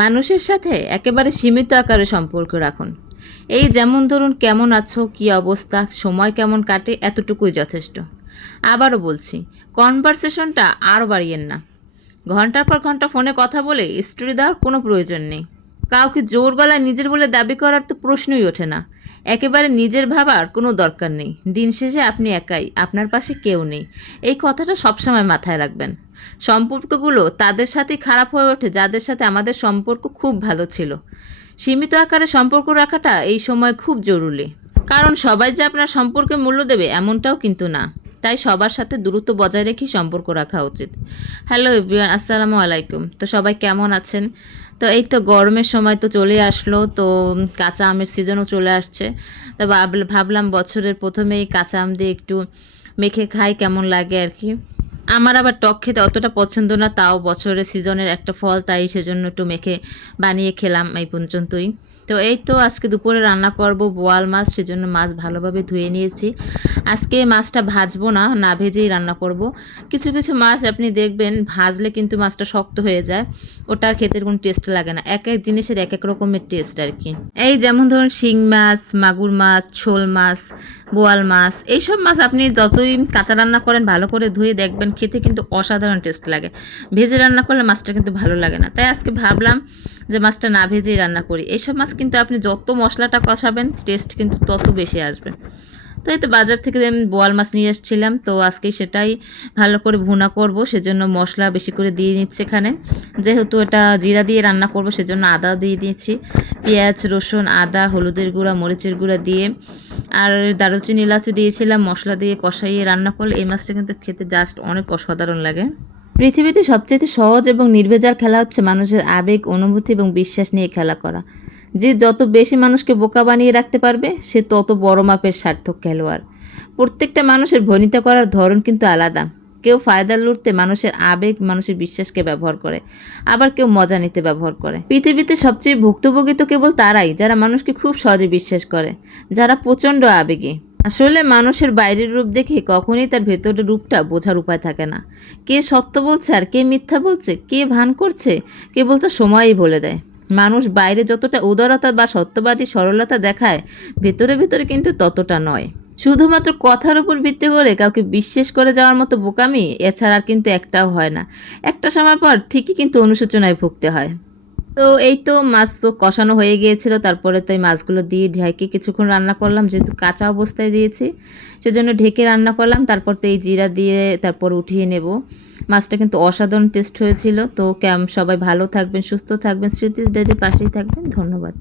মানুষের সাথে একেবারে সীমিত আকারে সম্পর্ক রাখুন। এই যেমন ধরুন, কেমন আছো, কী অবস্থা, সময় কেমন কাটে, এতটুকুই যথেষ্ট। আবারও বলছি, কনভারসেশনটা আরও বাড়িয়েন না। ঘন্টার পর ঘন্টা ফোনে কথা বলে স্টোরি দেওয়ার কোনো প্রয়োজন নেই। কাউকে জোর গলায় নিজের বলে দাবি করার তো প্রশ্নই ওঠে না। একেবারে নিজের ভাবার কোনো দরকার নেই। দিন শেষে আপনি একাই, আপনার পাশে কেউ নেই। এই কথাটা সবসময় মাথায় রাখবেন। সম্পর্কগুলো তাদের সাথেই খারাপ হয়ে ওঠে যাদের সাথে আমাদের সম্পর্ক খুব ভালো ছিল। সীমিত আকারে সম্পর্ক রাখাটা এই সময় খুব জরুরি। কারণ সবাই যে আপনার সম্পর্কে মূল্য দেবে এমনটাও কিন্তু না। তাই সবার সাথে দূরত্ব বজায় রেখেই সম্পর্ক রাখা উচিত। হ্যালো এভরিওয়ান, আসসালামু আলাইকুম। তো সবাই কেমন আছেন? তো এই তো গরমের সময় তো চলে আসলো, তো কাঁচা আমের সিজনও চলে আসছে। তো ভাবলাম বছরের প্রথমেই কাঁচা আম দিয়ে একটু মেখে খাই, কেমন লাগে আর কি। আমার আবার টক খেতে অতটা পছন্দ না, তাও বছরের সিজনের একটা ফল, তাই সেজন্য একটু মেখে বানিয়ে খেলাম এই পর্যন্তই। তো এই তো আজকে দুপুরে রান্না করব বোয়াল মাছ, সেজন্য মাছ ভালোভাবে ধুয়ে নিয়েছি। আজকে মাছটা ভাজবো না, না ভেজেই রান্না করব। কিছু কিছু মাছ আপনি দেখবেন ভাজলে কিন্তু মাছটা শক্ত হয়ে যায়, ওটার খেতে কোনো টেস্ট লাগে না। এক এক জিনিসের এক এক রকমের টেস্ট আর কি। এই যেমন ধরুন শিং মাছ, মাগুর মাছ, শোল মাছ, বোয়াল মাছ, এইসব মাছ আপনি যতই কাঁচা রান্না করেন ভালো করে ধুয়ে দেখবেন খেতে কিন্তু অসাধারণ টেস্ট লাগে। ভেজে রান্না করলে মাছটা কিন্তু ভালো লাগে না। তাই আজকে ভাবলাম যে মাছটা না ভেজেই রান্না করি। এইসব মাছ কিন্তু আপনি যত মশলাটা কষাবেন টেস্ট কিন্তু তত বেশি আসবে। তো এই তো বাজার থেকে আমি বোয়াল মাছ নিয়ে এসেছিলাম, তো আজকে সেটাই ভালো করে ভুনা করব, সেজন্য মশলা বেশি করে দিয়ে নিচ্ছে এখানে। যেহেতু এটা জিরা দিয়ে রান্না করব সেজন্য আদা দিয়ে দিয়েছি, পেঁয়াজ, রসুন, আদা, হলুদের গুঁড়া, মরিচের গুঁড়া দিয়ে আর দারুচিনি এলাচি দিয়েছিলাম। মশলা দিয়ে কষাইয়ে রান্না করলে এই মাছটা কিন্তু খেতে জাস্ট অনেক অসাধারণ লাগে। পৃথিবীতে সবচেয়ে সহজ এবং নির্ভেজাল খেলা হচ্ছে মানুষের আবেগ, অনুভূতি এবং বিশ্বাস নিয়ে খেলা করা। যে যত বেশি মানুষকে বোকা বানিয়ে রাখতে পারবে সে তত বড় মাপের সার্থক খেলোয়াড়। প্রত্যেকটা মানুষের ভনিতা করার ধরন কিন্তু আলাদা। কেউ ফায়দা লুটতে মানুষের আবেগ, মানুষের বিশ্বাসকে ব্যবহার করে, আবার কেউ মজা নিতে ব্যবহার করে। পৃথিবীতে সবচেয়ে ভুক্তভোগী তো কেবল তারাই যারা মানুষকে খুব সহজে বিশ্বাস করে, যারা প্রচণ্ড আবেগী। আসলে মানুষের বাইরের রূপ দেখে কখনোই তার ভেতরের রূপটা বোঝার উপায় থাকে না। কে সত্য বলছে আর কে মিথ্যা বলছে, কে ভান করছে, কেবল তা সময়ই বলে দেয়। মানুষ বাইরে যতটা উদারতা বা সত্যবাদী সরলতা দেখায়, ভেতরে ভেতরে কিন্তু ততটা নয়। শুধুমাত্র কথার উপর ভিত্তি করে কাউকে বিশ্বাস করে যাওয়ার মতো বোকামি এছাড়া আর কিন্তু একটাও হয় না। একটা সময় পর ঠিকই কিন্তু অনুশোচনায় ভুগতে হয়। তো এই তো মাছ তো কষানো হয়ে গিয়েছিল, তারপরে তো এই মাছগুলো দিয়ে ঢেকে কিছুক্ষণ রান্না করলাম, যেহেতু কাঁচা অবস্থায় দিয়েছি সেজন্য ঢেকে রান্না করলাম। তারপর তো এই জিরা দিয়ে তারপর উঠিয়ে নেব। মাছটা কিন্তু অসাধারণ টেস্ট হয়েছিল। তো সবাই ভালো থাকবেন, সুস্থ থাকবেন, স্মৃতিস ডেজের পাশেই থাকবেন। ধন্যবাদ।